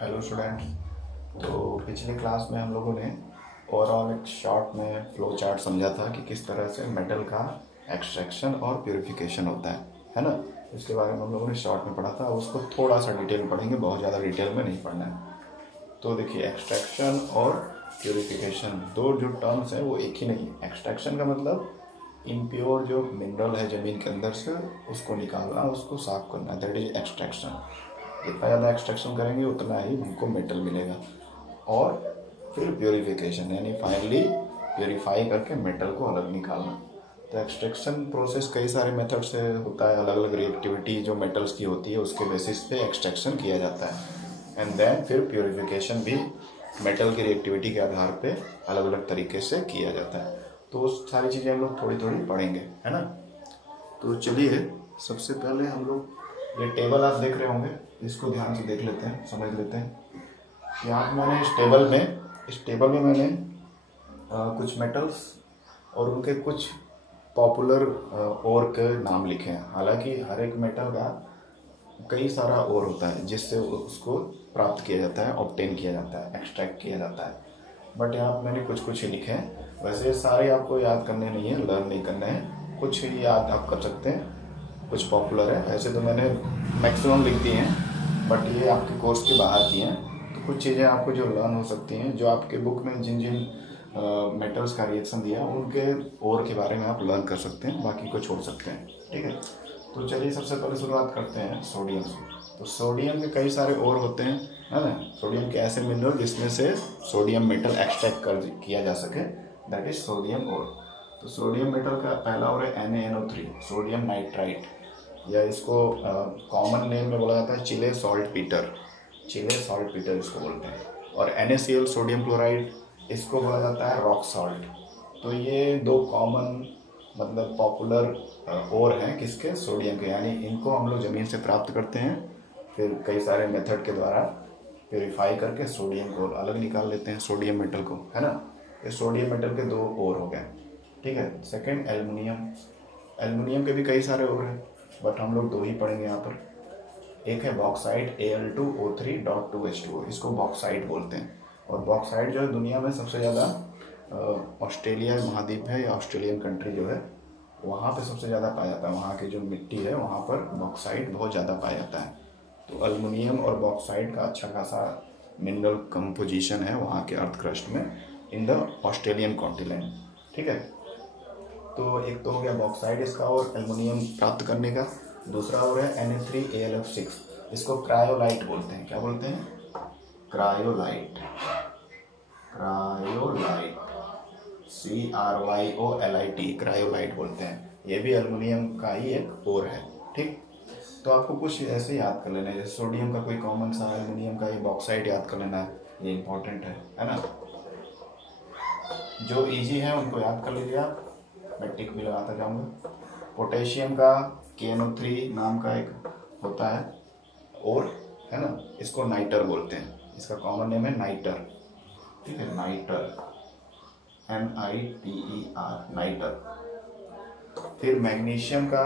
Hello students. तो पिछले class में हम लोगों ने ओवरऑल एक शॉर्ट में फ्लो चार्ट समझा था कि किस तरह से मेटल का एक्सट्रैक्शन और प्यूरिफिकेशन होता है ना। इसके बारे में हम लोगों ने शॉर्ट में पढ़ा था, उसको थोड़ा सा डिटेल में पढ़ेंगे, बहुत ज़्यादा डिटेल में नहीं पढ़ना है। तो देखिए, एक्सट्रैक्शन और प्यूरिफिकेशन दो जो टर्म्स हैं वो एक ही नहीं है। एक्सट्रैक्शन का मतलब इम्प्योर जो मिनरल है ज़मीन के अंदर से उसको निकालना, उसको साफ करना, दैट इज एक्सट्रैक्शन। जितना ज़्यादा एक्सट्रैक्शन करेंगे उतना ही हमको मेटल मिलेगा। और फिर प्योरीफिकेशन यानी फाइनली प्योरीफाई करके मेटल को अलग निकालना। तो एक्सट्रैक्शन प्रोसेस कई सारे मेथड से होता है, अलग अलग रिएक्टिविटी जो मेटल्स की होती है उसके बेसिस पे एक्सट्रैक्शन किया जाता है। एंड देन फिर प्योरीफिकेशन भी मेटल की रिएक्टिविटी के आधार पे अलग अलग तरीके से किया जाता है। तो उस सारी चीज़ें हम लोग थोड़ी थोड़ी पढ़ेंगे, है ना। तो चलिए, सबसे पहले हम लोग ये टेबल आप देख रहे होंगे, इसको ध्यान से देख लेते हैं, समझ लेते हैं। यहाँ मैंने इस टेबल में मैंने कुछ मेटल्स और उनके कुछ पॉपुलर ओर के नाम लिखे हैं। हालांकि हर एक मेटल का कई सारा ओर होता है जिससे उसको प्राप्त किया जाता है, ऑब्टेन किया जाता है, एक्सट्रैक्ट किया जाता है। बट यहाँ मैंने कुछ कुछ ही लिखे हैं। वैसे सारे आपको याद करने नहीं है, लर्न नहीं करने हैं, कुछ ही याद आप कर सकते हैं, कुछ पॉपुलर है। ऐसे तो मैंने मैक्सिमम लिख दिए हैं, बट ये आपके कोर्स के बाहर की हैं। तो कुछ चीज़ें आपको जो लर्न हो सकती हैं, जो आपके बुक में जिन जिन मेटल्स का रिएक्शन दिया उनके ओर के बारे में आप लर्न कर सकते हैं, बाकी को छोड़ सकते हैं, ठीक है। तो चलिए, सबसे पहले शुरुआत करते हैं सोडियम से। तो सोडियम के कई सारे ओर होते हैं, है ना। सोडियम के ऐसे मिनरल जिसमें से सोडियम मेटल एक्सट्रैक्ट किया जा सके, दैट इज सोडियम ओर। तो सोडियम मेटल का पहला ओर है NaNO3, सोडियम नाइट्राइट, या इसको कॉमन नेम में बोला जाता है चिले सॉल्ट पीटर इसको बोलते हैं। और NaCl सोडियम क्लोराइड, इसको बोला जाता है रॉक सॉल्ट। तो ये दो कॉमन मतलब पॉपुलर ओर हैं किसके, सोडियम के। यानी इनको हम लोग ज़मीन से प्राप्त करते हैं, फिर कई सारे मेथड के द्वारा प्योरीफाई करके सोडियम को अलग निकाल लेते हैं, सोडियम मेटल को, है ना। ये सोडियम मेटल के दो ओर हो गए, ठीक है। सेकंड एल्युमिनियम के भी कई सारे ओर हैं, बट हम लोग दो ही पढ़ेंगे यहाँ पर। एक है बॉक्साइट Al2O3.2H2O, इसको बॉक्साइट बोलते हैं। और बॉक्साइट जो है दुनिया में सबसे ज़्यादा ऑस्ट्रेलिया महाद्वीप है या ऑस्ट्रेलियन कंट्री जो है वहाँ पे सबसे ज़्यादा पाया जाता है। वहाँ की जो मिट्टी है वहाँ पर बॉक्साइट बहुत ज़्यादा पाया जाता है। तो एल्युमिनियम और बॉक्साइट का अच्छा खासा मिनरल कंपोजिशन है वहाँ के अर्थ क्रस्ट में, इन द ऑस्ट्रेलियन कॉन्टिनेंट, ठीक है। तो एक तो हो गया बॉक्साइट इसका और एल्युमिनियम प्राप्त करने का। दूसरा हो रहा है Na3AlF6, इसको क्रायोलाइट बोलते हैं। क्या बोलते हैं? क्रायोलाइट CRYOLIT, क्रायोलाइट बोलते हैं। ये भी एल्युमिनियम का ही एक ओर है, ठीक। तो आपको कुछ ऐसे याद कर लेना है, जैसे सोडियम का कोई कॉमन सा, एल्युमिनियम का ही बॉक्साइट याद कर लेना है, ये इंपॉर्टेंट है ना। जो इजी है उनको याद कर लीजिए आप, मैं टिक भी लगाता जाऊंगा। पोटेशियम का KNO3 नाम का एक होता है और, है ना, इसको नाइटर बोलते हैं। इसका कॉमन नेम है नाइटर, ठीक है, नाइटर NITER, नाइटर। फिर मैग्नीशियम का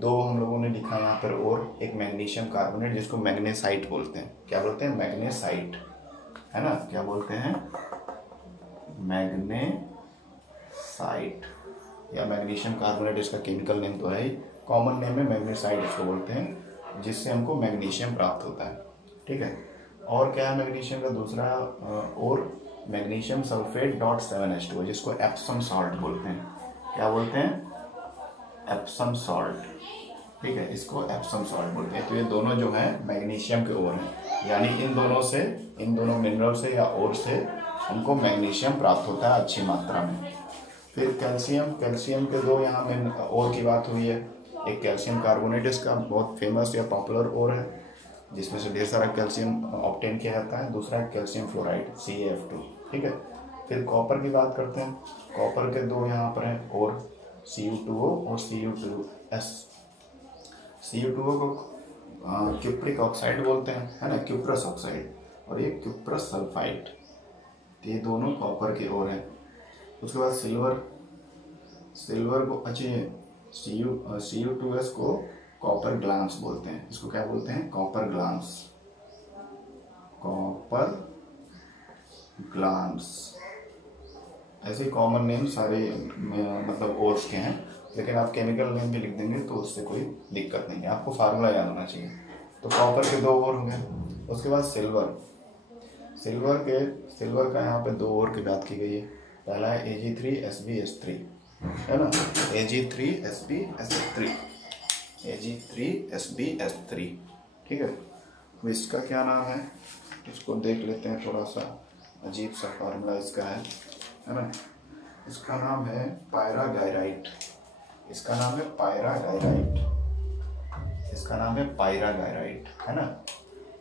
दो हम लोगों ने लिखा यहाँ पर, और एक मैग्नीशियम कार्बोनेट जिसको मैग्नेसाइट बोलते हैं। क्या बोलते हैं? मैग्नेसाइट, है ना। क्या बोलते हैं? मैग्नेसाइट या मैग्नीशियम कार्बोनेट, इसका केमिकल नेम तो है ही, कॉमन नेम है मैग्नेसाइट इसको बोलते हैं, जिससे हमको मैग्नीशियम प्राप्त होता है, ठीक है। और क्या है मैग्नीशियम का दूसरा और? मैग्नीशियम सल्फेट .7H2, जिसको एप्सम सॉल्ट बोलते हैं। क्या बोलते हैं? एप्सम सॉल्ट, ठीक है, इसको एप्सम सॉल्ट बोलते हैं। तो ये दोनों जो है मैग्नीशियम के ओर हैं, यानी इन दोनों मिनरल से या ओर से हमको मैग्नीशियम प्राप्त होता है अच्छी मात्रा में। फिर कैल्शियम के दो यहाँ में ओर की बात हुई है। एक कैल्शियम कार्बोनेट, इसका बहुत फेमस या पॉपुलर ओर है, जिसमें से ढेर सारा कैल्शियम ऑब्टेन किया जाता है। दूसरा है कैल्शियम फ्लोराइड CaF2, ठीक है। फिर कॉपर की बात करते हैं। कॉपर के दो यहाँ पर हैं और, Cu2O और Cu2S। Cu2O को क्यूप्रिक ऑक्साइड बोलते हैं, है ना, क्यूप्रस ऑक्साइड, और ये क्यूप्रस सल्फाइड। ये दोनों कॉपर की ओर है। उसके बाद सिल्वर को, अच्छे Cu2S को कॉपर ग्लांस बोलते हैं। इसको क्या बोलते हैं? कॉपर ग्लांस, कॉपर ग्लास, ऐसे कॉमन नेम सारे मतलब ओर्स के हैं, लेकिन आप केमिकल नेम भी लिख देंगे तो उससे कोई दिक्कत नहीं है, आपको फार्मूला याद होना चाहिए। तो कॉपर के 2 ओर हो गए। उसके बाद सिल्वर, सिल्वर का यहाँ पे 2 ओर की बात की गई है। पहला है Ag3Sb(S3), है ना, Ag3Sb(S3), Ag3Sb(S3), ठीक है। तो इसका क्या नाम है, इसको देख लेते हैं, थोड़ा सा अजीब सा फार्मूला इसका है ना। इसका नाम है पायरागायराइट, इसका नाम है पायरागायराइट, इसका नाम है पायरागायराइट, है ना,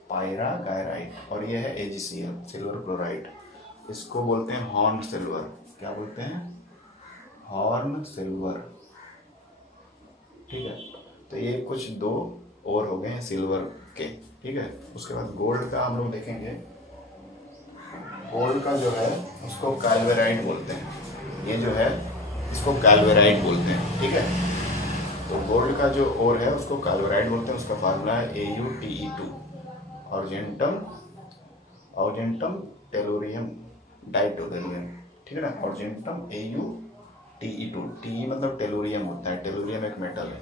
पायरागायराइट। और ये है AgCl, सिल्वर क्लोराइड। इसको बोलते हैं हॉर्न सिल्वर। क्या बोलते हैं? हॉर्न सिल्वर, ठीक है। तो ये कुछ 2 और हो गए हैं सिल्वर के, ठीक है। उसके बाद गोल्ड का हम लोग देखेंगे। गोल्ड का जो है उसको कैल्वेराइट बोलते हैं, ये जो है इसको कैल्वेराइट बोलते हैं, ठीक है। तो गोल्ड का जो ओर है उसको कैल्वेराइट बोलते हैं। उसका फार्मूला है AuTe2, ऑर्जेंटम टेलोरियम डाइटोटेलुरियम, ठीक है ना, ऑर्जेंटम AuTe2। Te मतलब टेलोरियम होता है, टेलोरियम एक मेटल है,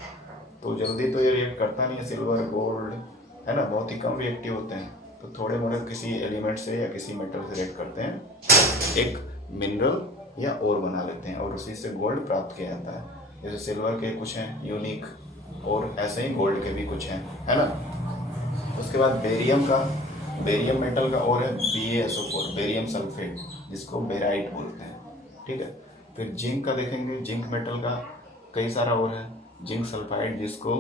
तो जल्दी तो ये रिएक्ट करता नहीं है, सिल्वर गोल्ड, है ना, बहुत ही कम रिएक्टिव होते हैं। तो थोड़े मोड़े किसी एलिमेंट से या किसी मेटल से रिएक्ट करते हैं, एक मिनरल या ओर बना लेते हैं और उसी से गोल्ड प्राप्त किया जाता है। जैसे सिल्वर के कुछ हैं यूनिक, और ऐसे ही गोल्ड के भी कुछ हैं, है ना। उसके बाद बेरियम मेटल का और है BaSO4, बेरियम सल्फेट, जिसको बेराइट बोलते हैं, ठीक है। फिर जिंक का देखेंगे, जिंक मेटल का कई सारा और है, जिंक सल्फाइड, जिसको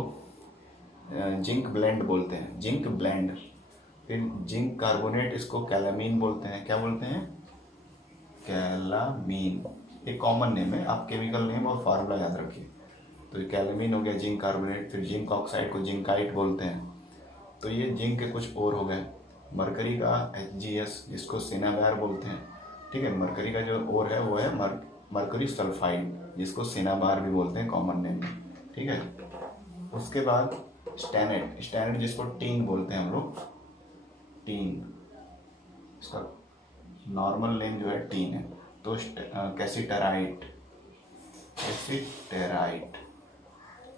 जिंक ब्लेंड बोलते हैं, जिंक ब्लेंड। फिर जिंक कार्बोनेट, इसको कैलामीन बोलते हैं। क्या बोलते हैं? कैलामीन। एक कॉमन नेम है, आप केमिकल नेम और फार्मूला याद रखिए। तो ये कैलामीन हो गया, जिंक कार्बोनेट। फिर जिंक ऑक्साइड को जिंकाइट बोलते हैं। तो ये जिंक के कुछ और हो गए। मरकरी का HgS, जिसको सिनाबार बोलते हैं, ठीक है। मरकरी का जो और है वो है मरकरी सल्फाइड, जिसको सिनाबार भी बोलते हैं कॉमन नेम में, ठीक है। उसके बाद स्टैनेट, जिसको टीन बोलते हैं हम लोग, टीन, इसका नॉर्मल नेम जो है टीन है। तो कैसिटेराइट,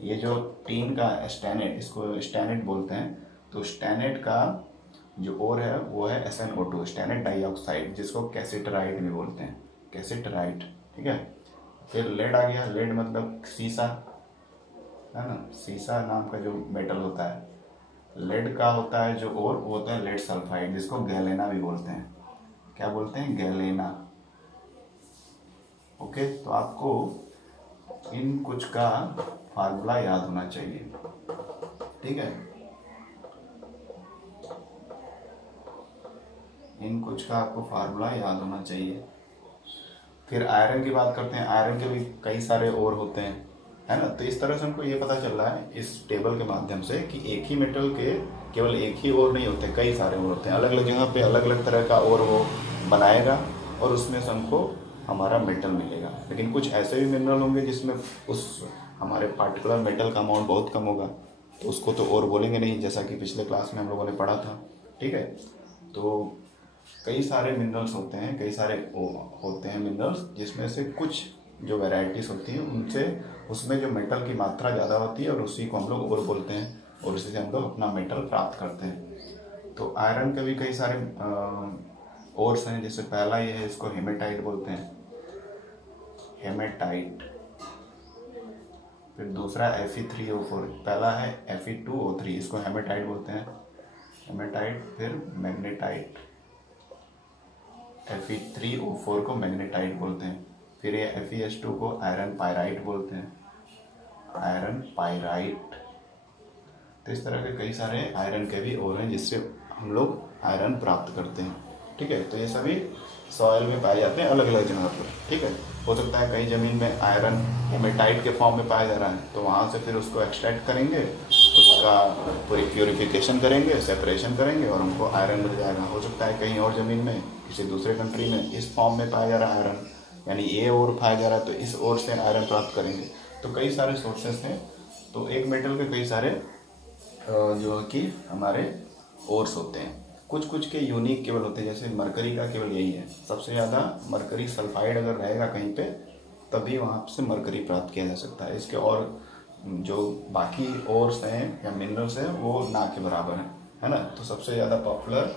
ये जो टीन का स्टैनेट, इसको स्टैनेट बोलते हैं। तो स्टैनेट का जो और है वो है SnO2, स्टैनेट डाइऑक्साइड, जिसको कैसिटराइट भी बोलते हैं, कैसिटराइट, ठीक है। फिर लेड आ गया, लेड मतलब सीसा, है ना, सीसा नाम का जो मेटल होता है, लेड का होता है जो और वो होता है लेड सल्फाइड, जिसको गैलेना भी बोलते हैं। क्या बोलते हैं? गैलेना। ओके, तो आपको इन कुछ का फार्मूला याद होना चाहिए, ठीक है। इन कुछ का आपको फार्मूला याद होना चाहिए। फिर आयरन की बात करते हैं। आयरन के भी कई सारे और होते हैं, है ना। तो इस तरह से हमको ये पता चल रहा है इस टेबल के माध्यम से कि एक ही मेटल के केवल एक ही और नहीं होते, कई सारे और होते हैं। अलग अलग जगह पे अलग अलग तरह का और वो बनाएगा और उसमें से हमको हमारा मेटल मिलेगा। लेकिन कुछ ऐसे भी मिनरल होंगे जिसमें उस हमारे पार्टिकुलर मेटल का अमाउंट बहुत कम होगा, तो उसको तो और बोलेंगे नहीं, जैसा कि पिछले क्लास में हम लोगों ने पढ़ा था, ठीक है। तो कई सारे मिनरल्स होते हैं, कई सारे होते हैं मिनरल्स, जिसमें से कुछ जो वैरायटीज होती हैं उनसे उसमें जो मेटल की मात्रा ज़्यादा होती है और उसी को हम लोग और बोलते हैं, और उसी से हम लोग अपना मेटल प्राप्त करते हैं। तो आयरन के भी कई सारे ओर्स हैं। जैसे पहला ये है, इसको हेमेटाइट बोलते हैं, हेमेटाइट। फिर दूसरा Fe3O4, पहला है Fe2O3, इसको हेमेटाइट बोलते हैं, हेमेटाइट। फिर मैग्नेटाइट, Fe3O4 को मैग्नेटाइट बोलते हैं। फिर ये FeS2 को आयरन पायराइट बोलते हैं, आयरन पायराइट। तो इस तरह के कई सारे आयरन के भी और हैं जिससे हम लोग आयरन प्राप्त करते हैं, ठीक है। तो ये सभी सॉइल में पाए जाते हैं अलग अलग जगह पर, ठीक है। हो सकता है कहीं ज़मीन में आयरन हेमेटाइट के फॉर्म में पाया जा रहा है, तो वहाँ से फिर उसको एक्सट्रैक्ट करेंगे, उसका पूरी प्योरीफिकेशन करेंगे, सेपरेशन करेंगे और हमको आयरन मिल जाएगा। हो सकता है कहीं और ज़मीन में, किसी दूसरे कंट्री में इस फॉर्म में पाया जा रहा है आयरन, यानी ये और पाया जा रहा है, तो इस और से आयरन प्राप्त करेंगे। तो कई सारे सोर्सेस हैं। तो एक मेटल के कई सारे जो कि हमारे ओर्स होते हैं। कुछ कुछ के यूनिक केवल होते हैं, जैसे मरकरी का केवल यही है, सबसे ज़्यादा मरकरी सल्फाइड अगर रहेगा कहीं पे तभी वहाँ से मरकरी प्राप्त किया जा सकता है। इसके और जो बाकी ओर्स हैं या मिनरल्स हैं वो ना के बराबर हैं, है ना। तो सबसे ज़्यादा पॉपुलर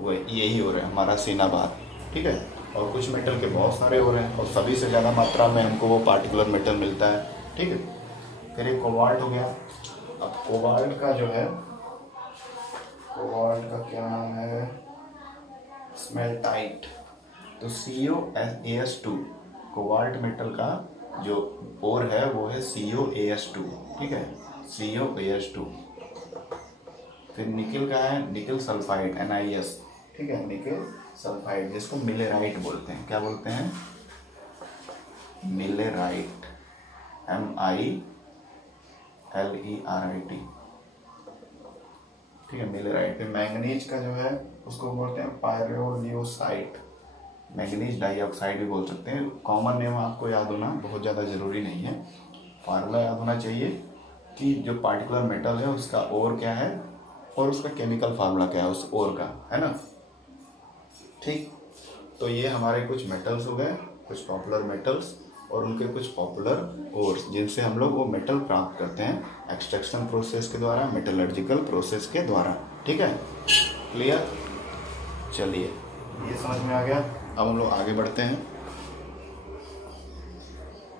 वो यही हो रहा है हमारा सिनाबार, ठीक है। और कुछ मेटल के बहुत सारे हो रहे हैं और सभी से ज़्यादा मात्रा में हमको वो पार्टिकुलर मेटल मिलता है, ठीक है। फिर एक कोबाल्ट हो गया। अब कोबाल्ट का जो है, कोबाल्ट का क्या नाम है, स्मेल्टाइट। तो CuAs2 कोबाल्ट मेटल का जो ओर है वो है CuAs2, ठीक है, CuAs2। फिर निकिल का है निकिल सल्फाइड NiS, ठीक है, निकिल सल्फाइड, जिसको मिलेराइट बोलते हैं। क्या बोलते हैं? मिलेराइट, MILERIT, ठीक है, मिलेराइट। फिर मैंगनीज का जो है उसको बोलते हैं पायरोलियोसाइट, मैंगनीज डाइऑक्साइड भी बोल सकते हैं। कॉमन नेम आपको याद होना बहुत ज़्यादा ज़रूरी नहीं है, फार्मूला याद होना चाहिए कि जो पार्टिकुलर मेटल है उसका ओर क्या है और उसका केमिकल फार्मूला क्या है उस ओर का, है ना, ठीक। तो ये हमारे कुछ मेटल्स हो गए, कुछ पॉपुलर मेटल्स और उनके कुछ पॉपुलर ओर्स, जिनसे हम लोग वो मेटल प्राप्त करते हैं एक्सट्रैक्शन प्रोसेस के द्वारा, मेटलर्जिकल प्रोसेस के द्वारा, ठीक है, क्लियर। चलिए ये समझ में आ गया। अब हम लोग आगे बढ़ते हैं।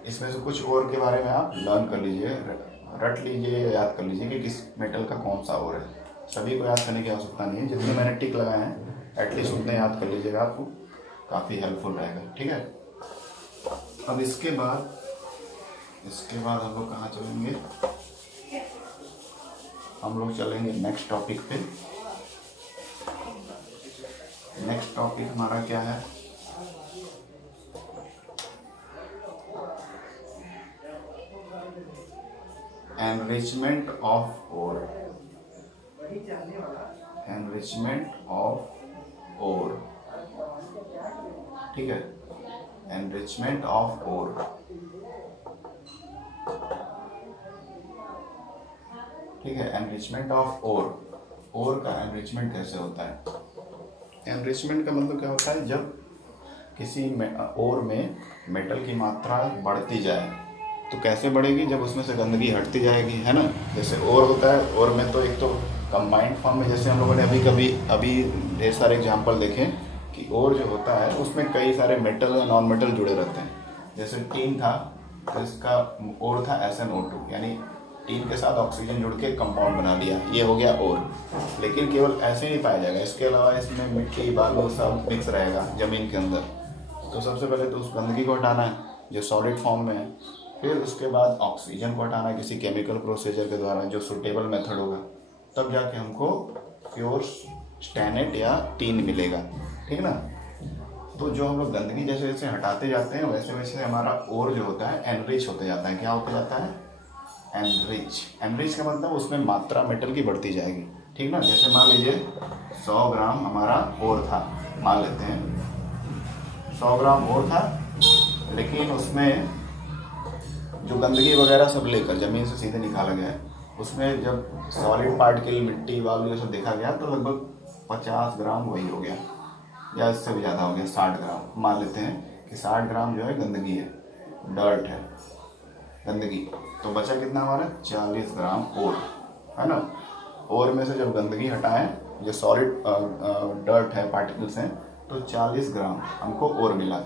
इसमें से कुछ और के बारे में आप लर्न कर लीजिए, रट लीजिए, याद कर लीजिए कि किस मेटल का कौन सा ओर है। सभी को याद करने की आवश्यकता नहीं है, जितने मैंने टिक लगाए हैं एटलीस्ट उतने याद कर लीजिएगा, आपको काफ़ी हेल्पफुल रहेगा, ठीक है। अब इसके बाद हम लोग कहाँ चलेंगे? हम लोग चलेंगे नेक्स्ट टॉपिक पे। नेक्स्ट टॉपिक हमारा क्या है? Enrichment of ore, enrichment of ore, ठीक है, एनरिचमेंट ऑफ ओर, ठीक है, एनरिचमेंट ऑफ ओर का एनरिचमेंट कैसे होता है? एनरिचमेंट का मतलब क्या होता है? जब किसी ओर में मेटल की मात्रा बढ़ती जाए, तो कैसे बढ़ेगी? जब उसमें से गंदगी हटती जाएगी, है ना। जैसे ओर होता है, ओर में तो एक तो कंबाइंड फॉर्म में, जैसे हम लोगों ने अभी ढेर सारे एग्जांपल देखे कि ओर जो होता है उसमें कई सारे मेटल या नॉन मेटल जुड़े रहते हैं। जैसे टीन था तो इसका ओर था SnO2, यानी टीन के साथ ऑक्सीजन जुड़ के कंपाउंड बना लिया, ये हो गया ओर। लेकिन केवल ऐसे नहीं पाया जाएगा, इसके अलावा इसमें मिट्टी बालू सब मिक्स रहेगा ज़मीन के अंदर। तो सबसे पहले तो उस गंदगी को हटाना है जो सॉलिड फॉर्म में है, फिर उसके बाद ऑक्सीजन को हटाना किसी केमिकल प्रोसीजर के द्वारा जो सुटेबल मेथड होगा, तब जाके हमको प्योर स्टैनेट या टीन मिलेगा, ठीक ना। तो जो हम लोग गंदगी जैसे जैसे हटाते जाते हैं वैसे वैसे हमारा ओर जो होता है एनरिच होते जाता है। क्या होते जाता है? एनरिच। एनरिच का मतलब उसमें मात्रा मेटल की बढ़ती जाएगी, ठीक ना। जैसे मान लीजिए 100 ग्राम हमारा ओर था, मान लेते हैं 100 ग्राम ओर था, लेकिन उसमें जो गंदगी वगैरह सब लेकर ज़मीन से सीधे निकाला गया है, उसमें जब सॉलिड पार्टिकल मिट्टी वालू ये सब देखा गया तो लगभग 50 ग्राम वही हो गया, या इससे भी ज़्यादा हो गया, 60 ग्राम मान लेते हैं कि 60 ग्राम जो है गंदगी है, डर्ट है गंदगी। तो बचा कितना हमारा? 40 ग्राम ओर, है ना। ओर में से जब गंदगी हटाएं, जो सॉलिड डर्ट है, पार्टिकल्स हैं, तो 40 ग्राम हमको ओर मिला।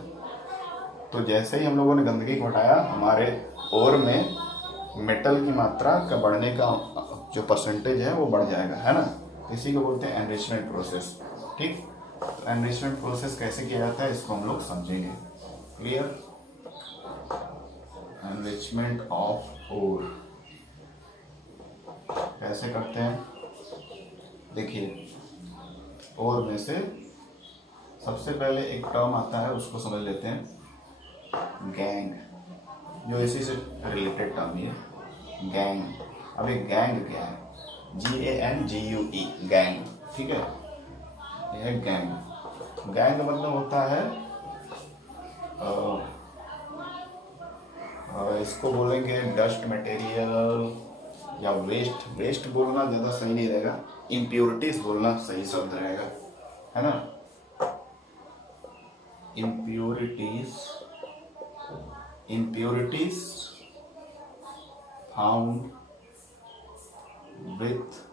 तो जैसे ही हम लोगों ने गंदगी को हटाया, हमारे ओर में मेटल की मात्रा का बढ़ने का जो परसेंटेज है वो बढ़ जाएगा, है ना। इसी को बोलते हैं एनरिचमेंट प्रोसेस, ठीक। तो एनरिचमेंट प्रोसेस कैसे किया जाता है इसको हम लोग समझेंगे, क्लियर। एनरिचमेंट ऑफ ओर कैसे करते हैं? देखिए, ओर में से सबसे पहले एक टर्म आता है, उसको समझ लेते हैं, गैंग, जो इसी से रिलेटेड टर्म है, गैंग। अब एक गैंग क्या है? GANGUE, गैंग, ठीक है, यह है गैंग। गैंग का मतलब होता है इसको बोलेंगे डस्ट मटेरियल या वेस्ट, वेस्ट बोलना ज़्यादा सही नहीं रहेगा, इम्प्योरिटीज बोलना सही शब्द रहेगा, है ना। Impurities, impurities found with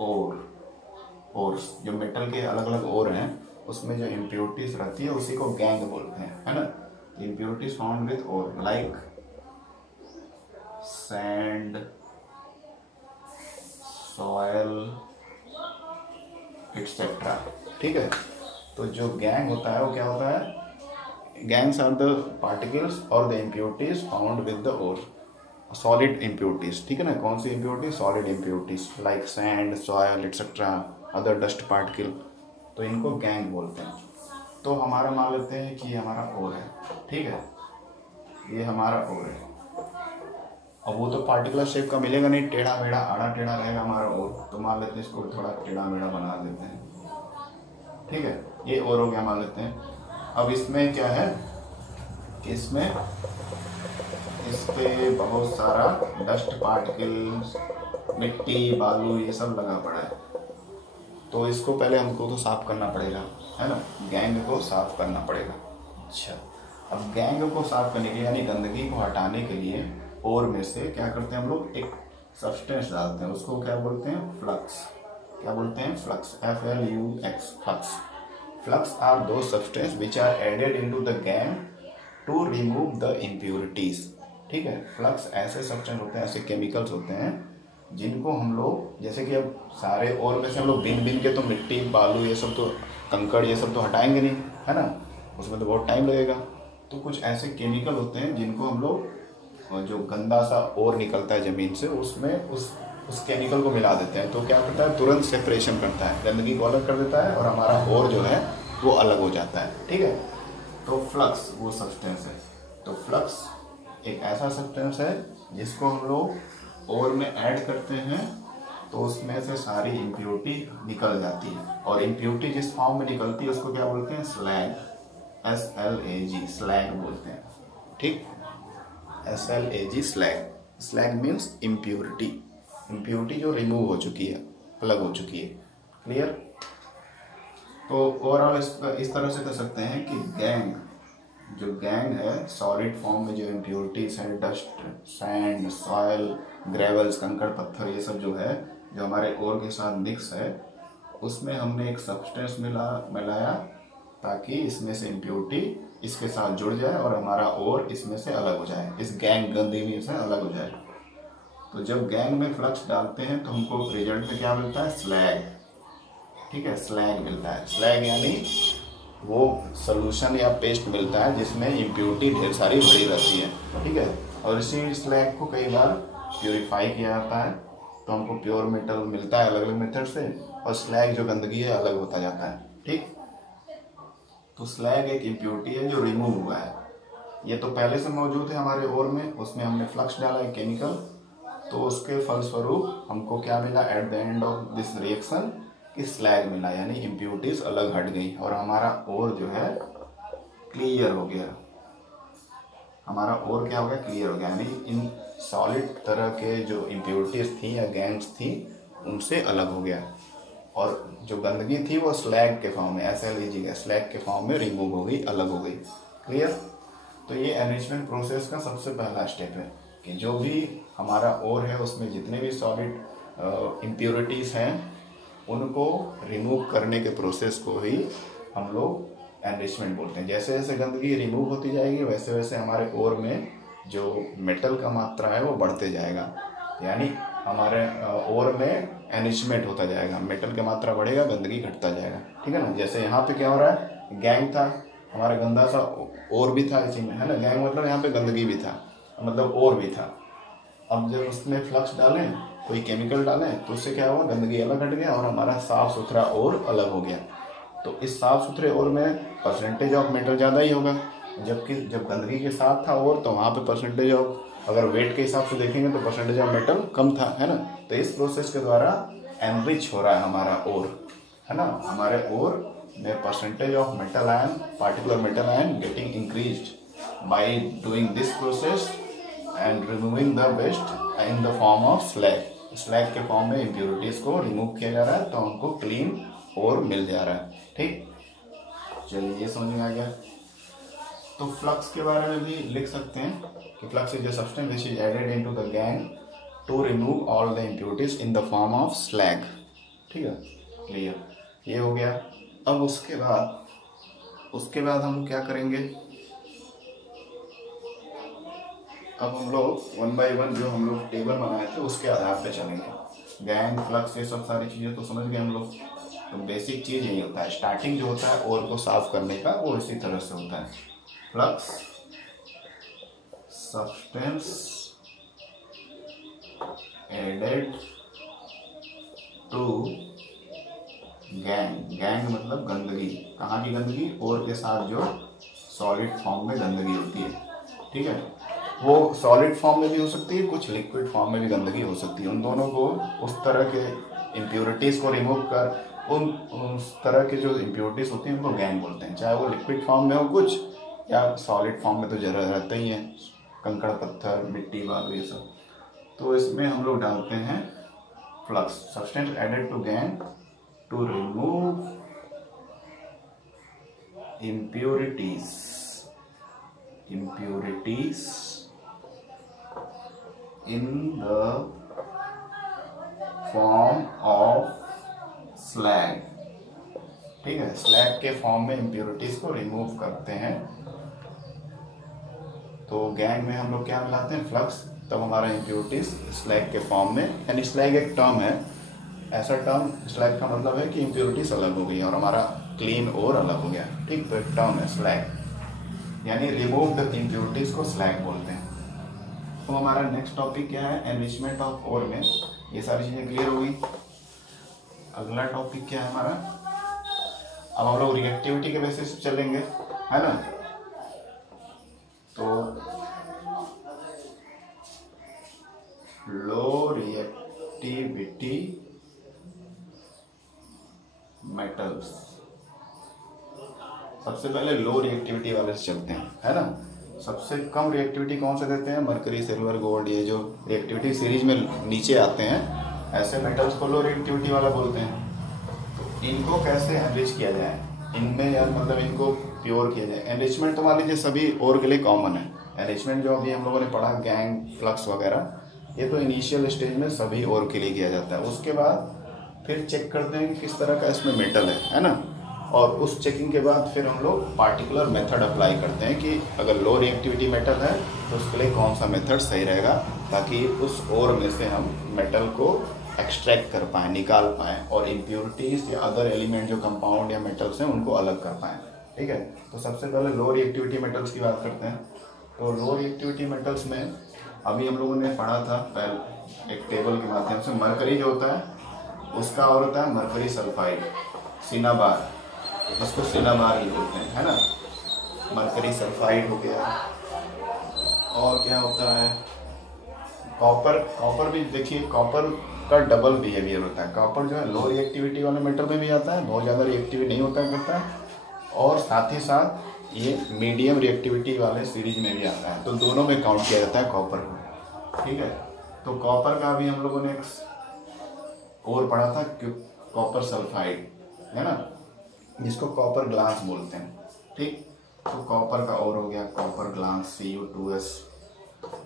ores, जो मेटल के अलग अलग ओर हैं उसमें जो इम्प्योरिटीज रहती है उसी को गैंग बोलते हैं, है ना। Impurities found with ore like sand, soil etcetera, ठीक है। तो जो गैंग होता है वो क्या होता है, गैंग्स आर द पार्टिकल्स और the impurities found with the ore, solid impurities, ठीक है ना। कौन सी impurities, solid impurities like sand, soil etcetera, other dust particle, तो इनको गैंग बोलते हैं। तो हमारा मान लेते हैं कि ये हमारा ओर है, ठीक है, ये हमारा ओर है। अब वो तो पार्टिकुलर शेप का मिलेगा नहीं, टेढ़ा मेढ़ा आड़ा टेढ़ा रहेगा हमारा ओर, तो मान लेते हैं इसको थोड़ा टेढ़ा मेढ़ा बना देते हैं, ठीक है। ये ओर हो गया मान लेते हैं। अब इसमें क्या है कि इसमें इस पे बहुत सारा डस्ट पार्टिकल्स, मिट्टी, बालू, ये सब लगा पड़ा है, तो इसको पहले हमको तो साफ करना पड़ेगा, है ना, गैंग को साफ करना पड़ेगा। अच्छा, अब गैंग को साफ करने के लिए यानी गंदगी को हटाने के लिए ओर में से क्या करते हैं हम लोग, एक सब्सटेंस डालते हैं, उसको क्या बोलते हैं, फ्लक्स। क्या बोलते हैं, flux, FLUX, flux. Flux are the substance which are added into the gangue to remove the impurities, ठीक है। फ्लक्स ऐसे सब्सटेंस होते हैं, ऐसे केमिकल्स होते हैं जिनको हम लोग, जैसे कि अब सारे और में से हम लोग बिन बिन के तो मिट्टी, बालू, ये सब तो, कंकड़, ये सब तो हटाएंगे नहीं, है ना, उसमें तो बहुत टाइम लगेगा। तो कुछ ऐसे केमिकल होते हैं जिनको हम लोग, जो गंदा सा ओर निकलता है ज़मीन से, उसमें उस केमिकल को मिला देते हैं, तो क्या करता है, तुरंत सेपरेशन करता है, गंदगी को अलग कर देता है और हमारा ओर जो है वो अलग हो जाता है, ठीक है। तो फ्लक्स वो सब्सटेंस है। तो फ्लक्स एक ऐसा सब्सटेंस है जिसको हम लोग ओर में ऐड करते हैं तो उसमें से सारी इम्प्योरिटी निकल जाती है, और इम्प्योरिटी जिस फॉर्म में निकलती है उसको क्या बोलते हैं, स्लैग, SLAG, स्लैग बोलते हैं, ठीक, SLAG, slag. Slag means impurity, impurity जो रिमूव हो चुकी है, अलग हो चुकी है, क्लियर। तो ओवरऑल इस तरह से कह सकते हैं कि गैंग, जो गैंग है, सॉलिड फॉर्म में जो इम्प्योरिटीज है, डस्ट, सैंड, सॉयल, ग्रेवल्स, कंकड़ पत्थर, ये सब जो है, जो हमारे ओर के साथ मिक्स है, उसमें हमने एक सब्सटेंस मिलाया ताकि इसमें से इम्प्योरिटी इसके साथ जुड़ जाए और हमारा ओर इसमें से अलग हो जाए, इस गैंग गंदगी से अलग हो जाए। तो जब गैंग में फ्लक्स डालते हैं तो हमको रिजल्ट में क्या मिलता है, स्लैग, ठीक है, स्लैग मिलता है। स्लैग यानी वो सॉल्यूशन या पेस्ट मिलता है जिसमें इम्प्योरिटी ढेर सारी भरी रहती है, ठीक है। और इसी स्लैग को कई बार प्योरीफाई किया जाता है तो हमको प्योर मेटल मिलता है अलग अलग मेथड से, और स्लैग जो गंदगी है अलग होता जाता है, ठीक। तो स्लैग एक इम्प्योरिटी है जो रिमूव हुआ है, ये तो पहले से मौजूद है हमारे ओर में, उसमें हमने फ्लक्स डाला है केमिकल, तो उसके फलस्वरूप हमको क्या मिला at the end of this reaction, कि स्लैग मिला, यानी इम्प्योरिटीज अलग हट गई और हमारा ओर जो है क्लियर हो गया। हमारा ओर क्या हो गया, क्लियर हो गया, यानी इन सॉलिड तरह के जो इम्प्योरिटीज थी या गैंग्स थी उनसे अलग हो गया, और जो गंदगी थी वो स्लैग के फॉर्म में, SLAG का स्लैग के फॉर्म में रिमूव हो गई, अलग हो गई, क्लियर। तो ये एनरिचमेंट प्रोसेस का सबसे पहला स्टेप है कि जो भी हमारा ओर है उसमें जितने भी सॉलिड इम्प्योरिटीज हैं उनको रिमूव करने के प्रोसेस को ही हम लोग एनरिचमेंट बोलते हैं। जैसे जैसे गंदगी रिमूव होती जाएगी वैसे वैसे हमारे ओर में जो मेटल का मात्रा है वो बढ़ते जाएगा, यानी हमारे ओर में एनरिचमेंट होता जाएगा, मेटल की मात्रा बढ़ेगा, गंदगी घटता जाएगा, ठीक है ना। जैसे यहाँ पे क्या हो रहा है, गैंग था, हमारा गंदा सा ओर भी था इसी में, है ना, गैंग मतलब यहाँ पे गंदगी भी था, मतलब ओर भी था। अब जब उसमें फ्लक्स डालें, कोई केमिकल डालें, तो उससे क्या हुआ, गंदगी अलग हट गया और हमारा साफ सुथरा ओर अलग हो गया। तो इस साफ सुथरे ओर में परसेंटेज ऑफ मेटल ज़्यादा ही होगा, जबकि जब गंदगी के साथ था ओर तो वहाँ पे परसेंटेज ऑफ, अगर वेट के हिसाब से देखेंगे तो परसेंटेज ऑफ मेटल कम था, है ना। तो इस प्रोसेस के द्वारा एनरिच हो रहा है हमारा ओर, है ना, हमारे ओर में percentage of metal ion, particular metal ion getting increased by doing this process and removing the waste in the form of slag, slag के फॉर्म में इम्प्योरिटीज को रिमूव किया जा रहा है तो हमको क्लीन और मिल जा रहा है। ठीक, चलिए ये समझ में आ गया। तो फ्लक्स के बारे में भी लिख सकते हैं कि flux is a substance which is added into the gangue to remove all the impurities in the form of slag. ठीक है, क्लियर, ये हो गया। अब उसके बाद हम क्या करेंगे, अब हम लोग वन बाय वन जो हम लोग टेबल बनाए थे उसके आधार पे चलेंगे। गैंग, फ्लक्स, ये सब सारी चीज़ें तो समझ गए हम लोग। तो बेसिक चीज़ यही होता है, स्टार्टिंग जो होता है ओर को साफ करने का वो इसी तरह से होता है। Flux substance added to gangue, gangue मतलब गंदगी, कहाँ की गंदगी, ओर के साथ जो सॉलिड फॉर्म में गंदगी होती है। ठीक है, वो सॉलिड फॉर्म में भी हो सकती है, कुछ लिक्विड फॉर्म में भी गंदगी हो सकती है। उन दोनों को, उस तरह के इम्प्योरिटीज़ को रिमूव कर, उस तरह के जो इम्प्योरिटीज़ होती हैं उनको गैंग बोलते हैं, चाहे वो लिक्विड फॉर्म में हो कुछ या सॉलिड फॉर्म में तो जरा रहता ही है, कंकड़ पत्थर मिट्टी बालू ये सब। तो इसमें हम लोग डालते हैं flux, substance added to gangue to remove impurities in the form of slag। ठीक है, स्लैग के फॉर्म में इम्प्योरिटीज को रिमूव करते हैं। तो गैंग में हम लोग क्या मिलाते हैं, फ्लक्स, तब हमारा इम्प्योरिटीज स्लैग के फॉर्म में, यानी स्लैग एक टर्म है, ऐसा टर्म स्लैग का मतलब है कि इम्प्योरिटीज अलग हो गई और हमारा क्लीन और अलग हो गया। ठीक, तो एक टर्म है स्लैग, यानी रिमूव्ड इम्प्योरिटीज को स्लैग बोलते हैं। तो हमारा नेक्स्ट टॉपिक क्या है, एनरिचमेंट ऑफ ओर में। ये सारी चीजें क्लियर हो गई। अगला टॉपिक क्या है हमारा, अब हम लोग रिएक्टिविटी के बेसिस पे चलेंगे, है ना। तो लो रिएक्टिविटी मेटल्स, सबसे पहले लो रिएक्टिविटी वाले से चलते हैं, है ना। सबसे कम रिएक्टिविटी कौन से देते हैं, मरकरी, सिल्वर, गोल्ड, ये जो रिएक्टिविटी सीरीज में नीचे आते हैं ऐसे मेटल्स को लो रिएक्टिविटी वाला बोलते हैं। तो इनको कैसे एनरिच किया जाए, इनमें यार मतलब इनको प्योर किया जाए। एनरिचमेंट तो मान लीजिए सभी और के लिए कॉमन है। एनरिचमेंट जो अभी हम लोगों ने पढ़ा, गैंग, फ्लक्स वगैरह, ये तो इनिशियल स्टेज में सभी और के लिए किया जाता है। उसके बाद फिर चेक करते हैं कि किस तरह का इसमें मेटल है ना। और उस चेकिंग के बाद फिर हम लोग पार्टिकुलर मेथड अप्लाई करते हैं कि अगर लो रिएक्टिविटी मेटल है तो उसके लिए कौन सा मेथड सही रहेगा, ताकि उस ओर में से हम मेटल को एक्सट्रैक्ट कर पाएँ, निकाल पाएँ, और इम्प्योरिटीज़ या अदर एलिमेंट जो कंपाउंड या मेटल्स हैं उनको अलग कर पाएँ। ठीक है, तो सबसे पहले लो रिएक्टिविटी मेटल्स की बात करते हैं। तो लो रिएक्टिविटी मेटल्स में अभी हम लोगों ने पढ़ा था पहले एक टेबल के माध्यम से, मरकरी जो होता है उसका और होता है मरकरी सल्फाइड, सिनाबार, उसको सिनाबार ही बोलते हैं, है ना। मरकरी सल्फाइड हो गया। और क्या होता है, कॉपर, कॉपर भी देखिए, कॉपर का डबल बिहेवियर होता है। कॉपर जो है लो रिएक्टिविटी वाले मेटल में भी आता है, बहुत ज़्यादा रिएक्टिव नहीं होता करता है, और साथ ही साथ ये मीडियम रिएक्टिविटी वाले सीरीज में भी आता है। तो दोनों में काउंट किया जाता है कॉपर को। ठीक है, तो कॉपर का भी हम लोगों ने और पढ़ा था, कॉपर सल्फाइड, है ना, जिसको कॉपर ग्लास बोलते हैं। ठीक, तो कॉपर का और हो गया कॉपर ग्लास, Cu2S।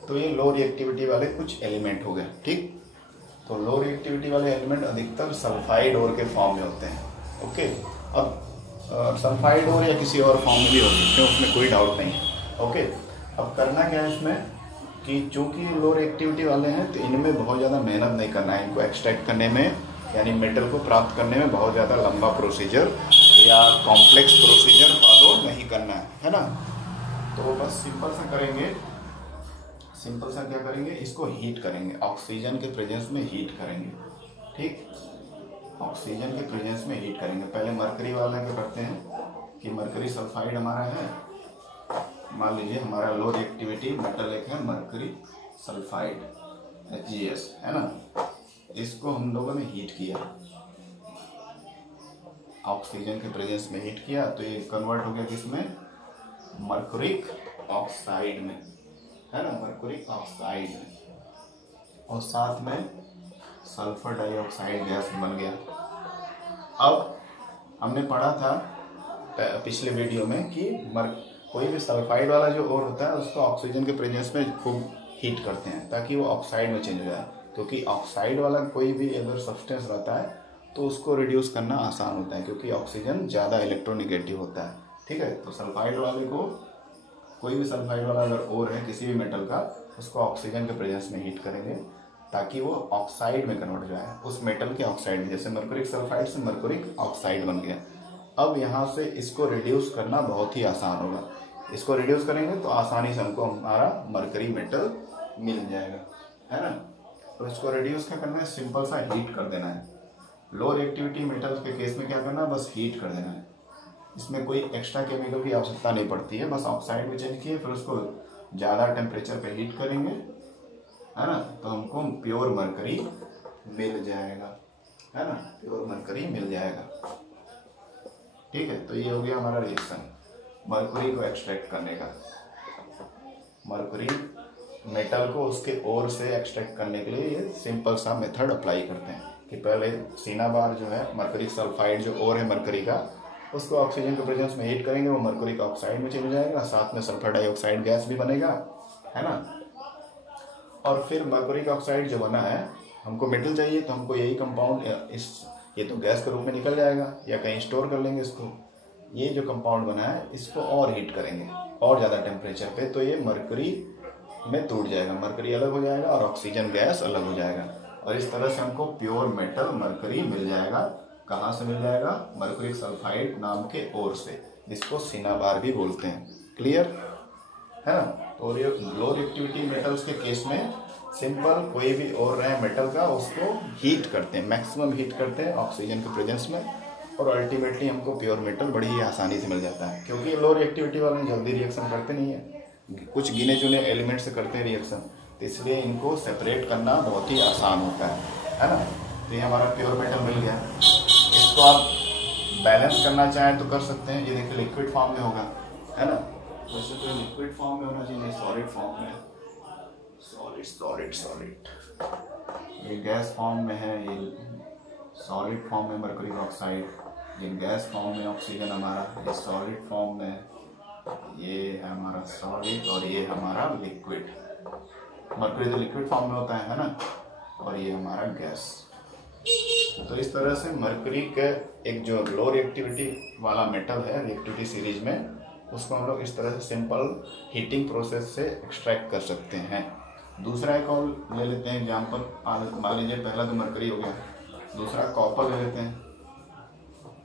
तो ये लो रिएक्टिविटी वाले कुछ एलिमेंट हो गए। ठीक, तो लो रिएक्टिविटी वाले एलिमेंट अधिकतर सल्फाइड ओर के फॉर्म में होते हैं। ओके, अब सल्फाइड ओर या किसी और फॉर्म में भी हो सकते हैं, उसमें कोई डाउट नहीं है। ओके, अब करना क्या है इसमें कि चूंकि लो रिएक्टिविटी वाले हैं तो इनमें बहुत ज़्यादा मेहनत नहीं करना है, इनको एक्सट्रैक्ट करने में, यानी मेटल को प्राप्त करने में बहुत ज़्यादा लंबा प्रोसीजर या कॉम्प्लेक्स प्रोसीजर फॉलो नहीं करना है ना। तो बस सिंपल सा करेंगे, सिंपल सा क्या करेंगे, इसको हीट करेंगे, ऑक्सीजन के प्रेजेंस में हीट करेंगे। ठीक, ऑक्सीजन के प्रेजेंस में हीट करेंगे। पहले मरकरी वाला क्या करते हैं कि मरकरी सल्फाइड हमारा है, मान लीजिए हमारा लो रिएक्टिविटी मेटल एक है मरकरी सल्फाइड HgS, है ना। इसको हम लोगों ने हीट किया, ऑक्सीजन के प्रेजेंस में हीट किया, तो ये कन्वर्ट हो गया किसमें, मरकुरिक ऑक्साइड में, है ना, मरकुरिक ऑक्साइड में। और साथ में सल्फर डाइऑक्साइड गैस बन गया। अब हमने पढ़ा था पिछले वीडियो में कि कोई भी सल्फाइड वाला जो ओर होता है उसको ऑक्सीजन के प्रेजेंस में खूब हीट करते हैं ताकि वो ऑक्साइड में चेंज हो जाए, क्योंकि ऑक्साइड वाला कोई भी अगर सब्सटेंस रहता है तो उसको रिड्यूस करना आसान होता है क्योंकि ऑक्सीजन ज़्यादा इलेक्ट्रोनिगेटिव होता है। ठीक है, तो सल्फाइड वाले को, कोई भी सल्फाइड वाला अगर ओर है किसी भी मेटल का, उसको ऑक्सीजन के प्रेजेंस में हीट करेंगे ताकि वो ऑक्साइड में कन्वर्ट हो जाए, उस मेटल के ऑक्साइड में। जैसे मरकुरिक सल्फाइड से मरकुरिक ऑक्साइड बन गया। अब यहाँ से इसको रिड्यूस करना बहुत ही आसान होगा। इसको रिड्यूस करेंगे तो आसानी से हमको हमारा मरकरी मेटल मिल जाएगा, है ना। तो इसको रिड्यूस क्या करना है, सिंपल सा हीट कर देना है। लो रिएक्टिविटी मेटल के केस में क्या करना है, बस हीट कर देना है। इसमें कोई एक्स्ट्रा केमिकल की आवश्यकता नहीं पड़ती है, बस ऑक्साइड में चेंज किए फिर उसको ज़्यादा टेम्परेचर पे हीट करेंगे, है ना, तो हमको प्योर मरकरी मिल जाएगा, है ना, प्योर मरकरी मिल जाएगा। ठीक है, तो ये हो गया हमारा रिएक्शन मरकरी को एक्सट्रैक्ट करने का। मरकरी मेटल को उसके ओर से एक्सट्रैक्ट करने के लिए ये सिंपल सा मेथड अप्लाई करते हैं कि पहले सिनाबार जो है मरकरी सल्फाइड जो ओर है मरकरी का, उसको ऑक्सीजन के प्रेजेंस में हीट करेंगे, वो मरकरी का ऑक्साइड में चले जाएगा, साथ में सल्फर डाइऑक्साइड गैस भी बनेगा, है ना। और फिर मरकरी का ऑक्साइड जो बना है, हमको मेटल चाहिए तो हमको यही कंपाउंड ये तो गैस के रूप में निकल जाएगा या कहीं स्टोर कर लेंगे इसको। ये जो कंपाउंड बना है इसको और हीट करेंगे और ज़्यादा टेम्परेचर पे, तो ये मरकरी में टूट जाएगा, मरकरी अलग हो जाएगा और ऑक्सीजन गैस अलग हो जाएगा, और इस तरह से हमको प्योर मेटल मरकरी मिल जाएगा। कहाँ से मिल जाएगा, मरकरी सल्फाइड नाम के ओर से, जिसको सिनाबार भी बोलते हैं। क्लियर है ना। तो लो रिएक्टिविटी मेटल्स के केस में सिंपल कोई भी ओर रहे मेटल का, उसको हीट करते हैं, मैक्सिमम हीट करते हैं ऑक्सीजन के प्रेजेंस में, और अल्टीमेटली हमको प्योर मेटल बड़ी ही आसानी से मिल जाता है। क्योंकि लो रिएक्टिविटी वाले जल्दी रिएक्शन करते नहीं है, कुछ गिने चुने एलिमेंट से करते हैं रिएक्शन, तो इसलिए इनको सेपरेट करना बहुत ही आसान होता है ना। तो ये हमारा प्योर मेटल मिल गया। इसको आप बैलेंस करना चाहें तो कर सकते हैं। ये देखिए लिक्विड फॉर्म में होगा, है ना। वैसे तो लिक्विड फॉर्म में होना चाहिए, सॉलिड फॉर्म में, सॉलिड। ये गैस फॉर्म में है, ये सॉलिड फॉर्म में मरकरी ऑक्साइड, ये गैस फॉर्म में ऑक्सीजन हमारा, ये सॉलिड फॉर्म में, ये है हमारा सॉलिड, और ये हमारा लिक्विड। मरकरी तो लिक्विड फॉर्म में होता है ना, और ये हमारा गैस। तो इस तरह से मरकरी के एक जो लो रिएक्टिविटी वाला मेटल है रिएक्टिविटी सीरीज में, उसको हम लोग इस तरह से सिंपल हीटिंग प्रोसेस से एक्सट्रैक्ट कर सकते हैं। दूसरा एक और ले लेते हैं एग्जाम्पल, मान लीजिए पहला तो मरकरी हो गया, दूसरा कॉपर ले लेते हैं।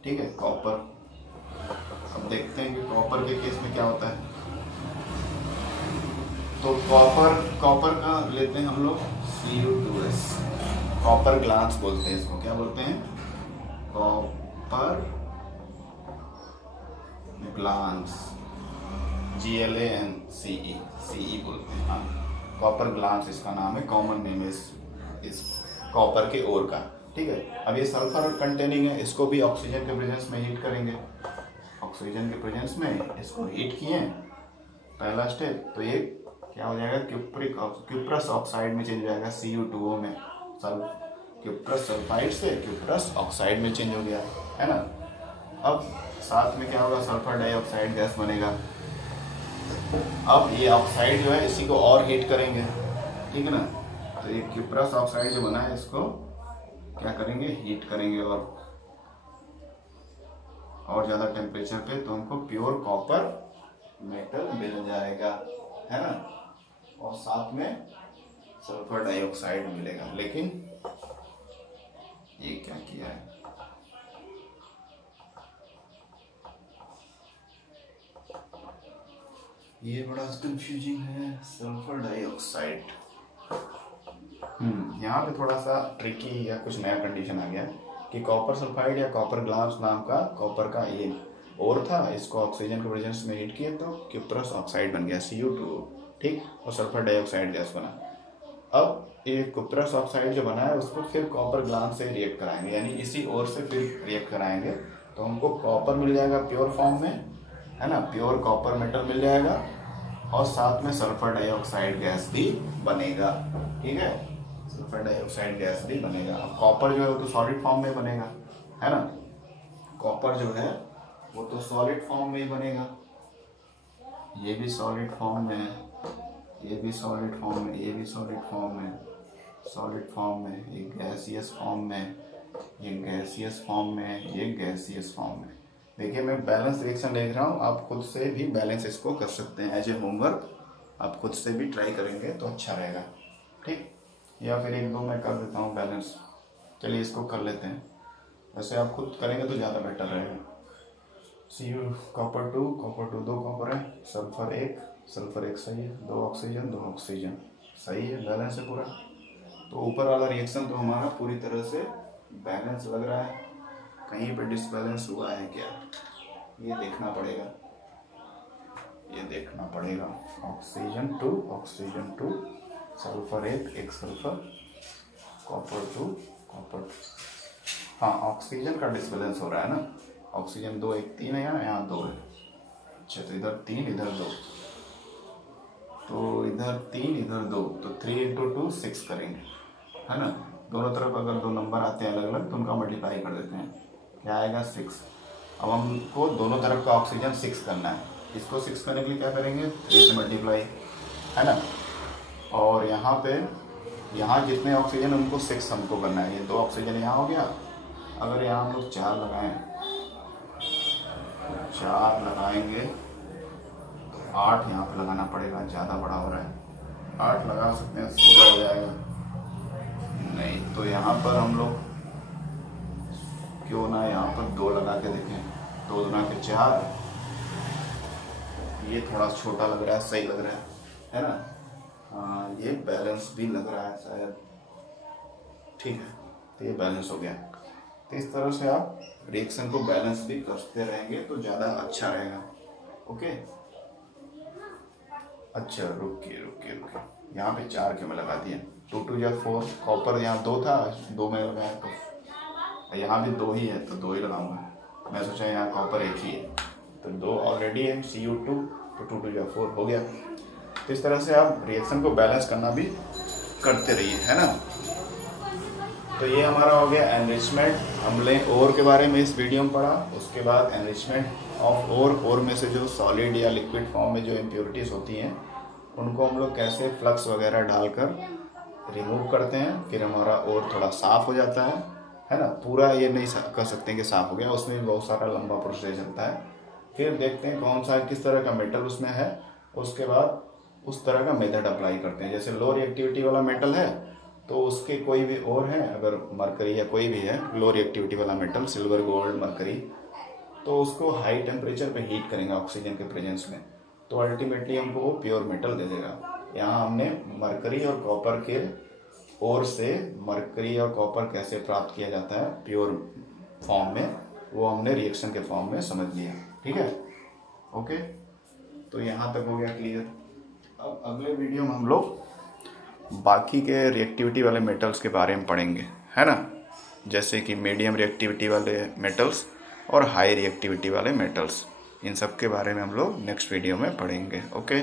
ठीक है, कॉपर। अब देखते हैं कि कॉपर के केस में क्या होता है। तो कॉपर का लेते हैं हम लोग Cu2s, कॉपर ग्लास बोलते हैं इसको। क्या बोलते हैं, कॉपर ग्लास, GLANCE बोलते हैं। हाँ, कॉपर ग्लास इसका नाम है, कॉमन नेम है इस कॉपर के ओर का। ठीक है, अब ये सल्फर कंटेनिंग है, इसको भी ऑक्सीजन के प्रेजेंस में हीट करेंगे। ऑक्सीजन के प्रेजेंस में इसको हीट किए, पहला स्टेप, तो ये क्या हो जाएगा, क्यूप्रस ऑक्साइड में चेंज हो जाएगा, Cu2O में। क्यूप्रस सल्फाइड से क्यूप्रस ऑक्साइड में चेंज हो गया, है ना। अब साथ में क्या होगा, सल्फर डाइऑक्साइड गैस बनेगा। अब ये ऑक्साइड जो है इसी को और हीट करेंगे, ठीक है ना। तो ये क्यूप्रस ऑक्साइड जो बना है इसको क्या करेंगे, हीट करेंगे और ज़्यादा टेम्परेचर पे, तो हमको प्योर कॉपर मेटल मिल जाएगा, है ना। और साथ में सल्फर डाइऑक्साइड मिलेगा। लेकिन ये क्या किया है, ये बड़ा कंफ्यूजिंग है, सल्फर डाइऑक्साइड। यहाँ पे थोड़ा सा ट्रिकी या कुछ नया कंडीशन आ गया कि कॉपर सल्फाइड या कॉपर ग्लास नाम का कॉपर का ये और था, इसको ऑक्सीजन के प्रेजेंस में हीट किया तो क्यूप्रस ऑक्साइड बन गया, Cu2O, ठीक, और सल्फर डाइऑक्साइड गैस बना। अब ये क्यूप्रस ऑक्साइड जो बना है उसको फिर कॉपर ग्लास से रिएक्ट कराएंगे, यानी इसी ओर से फिर रिएक्ट कराएंगे, तो हमको कॉपर मिल जाएगा प्योर फॉर्म में, है ना, प्योर कॉपर मेटल मिल जाएगा, और साथ में सल्फर डाइऑक्साइड गैस भी बनेगा। ठीक है, सल्फर डाइऑक्साइड गैस भी बनेगा। अब कॉपर जो है वो तो सॉलिड फॉर्म में बनेगा, है ना। कॉपर जो है वो तो सॉलिड फॉर्म में ही बनेगा। ये भी सॉलिड फॉर्म में है, ये भी सॉलिड फॉर्म में, ये भी सॉलिड फॉर्म में, सॉलिड फॉर्म में, ये गैसियस फॉर्म में, ये गैसियस फॉर्म में, ये गैसियस फॉर्म में। देखिए मैं बैलेंस रिएक्शन देख रहा हूँ, आप खुद से भी बैलेंस इसको कर सकते हैं एज ए होमवर्क। आप खुद से भी ट्राई करेंगे तो अच्छा रहेगा, ठीक। या फिर एक दो मैं कर देता हूँ बैलेंस। चलिए इसको कर लेते हैं, वैसे आप खुद करेंगे तो ज़्यादा बेटर रहेगा। Cu कॉपर 2 दो कॉपर है, सल्फर एक सही है, 2 ऑक्सीजन सही है, बैलेंस है पूरा। तो ऊपर वाला रिएक्शन तो हमारा पूरी तरह से बैलेंस लग रहा है। कहीं पे डिसबैलेंस हुआ है क्या, ये देखना पड़ेगा, ये देखना पड़ेगा। ऑक्सीजन 2 सल्फर एक सल्फर, कॉपर 2। हाँ ऑक्सीजन का डिसबैलेंस हो रहा है ना, ऑक्सीजन 2 1 3 है, यहाँ 2 है। अच्छा तो इधर 3 इधर 2, तो इधर 3 इधर 2, तो 3 × 2 6 करेंगे, है ना। दोनों तरफ अगर दो नंबर आते हैं अलग अलग तो उनका मल्टीप्लाई कर देते हैं, क्या आएगा 6। अब हमको दोनों तरफ का ऑक्सीजन 6 करना है। इसको 6 करने के लिए क्या करेंगे, 3 से मल्टीप्लाई, है ना। और यहाँ पे यहाँ जितने ऑक्सीजन उनको 6 हमको करना है। ये 2 ऑक्सीजन यहाँ हो गया। अगर यहाँ हम लोग 4 लगाएं, 4 लगाएंगे तो 8 यहाँ पे लगाना पड़ेगा, ज़्यादा बड़ा हो रहा है। 8 लगा सकते हैं, 16 हो जाएगा। नहीं तो यहाँ पर हम लोग क्यों ना यहाँ पर 2 लगा के देखें, 2 दूना के 4। ये थोड़ा छोटा लग रहा है, सही लग रहा है ना। हाँ ये बैलेंस भी लग रहा है शायद, ठीक है। तो ये बैलेंस हो गया। तो इस तरह से आप रिएक्शन को बैलेंस भी करते रहेंगे तो ज़्यादा अच्छा रहेगा, ओके। अच्छा रुकिए, यहाँ पे 4 क्यों में लगा दिए, 2 2 या 4। कॉपर यहाँ 2 था, 2 में लगाया, तो यहाँ भी 2 ही है तो 2 ही लगाऊंगा। मैं सोचा यहाँ कॉपर 1 ही है, तो 2 ऑलरेडी है, Cu2, तो 2 2 या 4 हो गया। तो इस तरह से आप रिएक्शन को बैलेंस करना भी करते रहिए, है ना। तो ये हमारा हो गया एनरिचमेंट। हमने ओर के बारे में इस वीडियो में पढ़ा। उसके बाद एनरिचमेंट ऑफ ओर में से जो सॉलिड या लिक्विड फॉर्म में जो इम्प्योरिटीज़ होती हैं उनको हम लोग कैसे फ्लक्स वगैरह डालकर रिमूव करते हैं। फिर हमारा ओर थोड़ा साफ़ हो जाता है ना। पूरा ये नहीं कर सकते कि साफ़ हो गया, उसमें भी बहुत सारा लंबा प्रोसेस चलता है। फिर देखते हैं कौन सा किस तरह का मेटल उसमें है, उसके बाद उस तरह का मेथड अप्लाई करते हैं। जैसे लो रिएक्टिविटी वाला मेटल है तो उसके कोई भी और है, अगर मरकरी या कोई भी है लो रिएक्टिविटी वाला मेटल, सिल्वर गोल्ड मरकरी, तो उसको हाई टेम्परेचर पे हीट करेंगे ऑक्सीजन के प्रेजेंस में, तो अल्टीमेटली हमको वो प्योर मेटल दे देगा। यहाँ हमने मरकरी और कॉपर के ओर से मरकरी और कॉपर कैसे प्राप्त किया जाता है प्योर फॉर्म में, वो हमने रिएक्शन के फॉर्म में समझ लिया, ठीक है, ओके। तो यहाँ तक हो गया क्लियर। अब अगले वीडियो में हम लोग बाकी के रिएक्टिविटी वाले मेटल्स के बारे में पढ़ेंगे, है ना। जैसे कि मीडियम रिएक्टिविटी वाले मेटल्स और हाई रिएक्टिविटी वाले मेटल्स, इन सब के बारे में हम लोग नेक्स्ट वीडियो में पढ़ेंगे, ओके।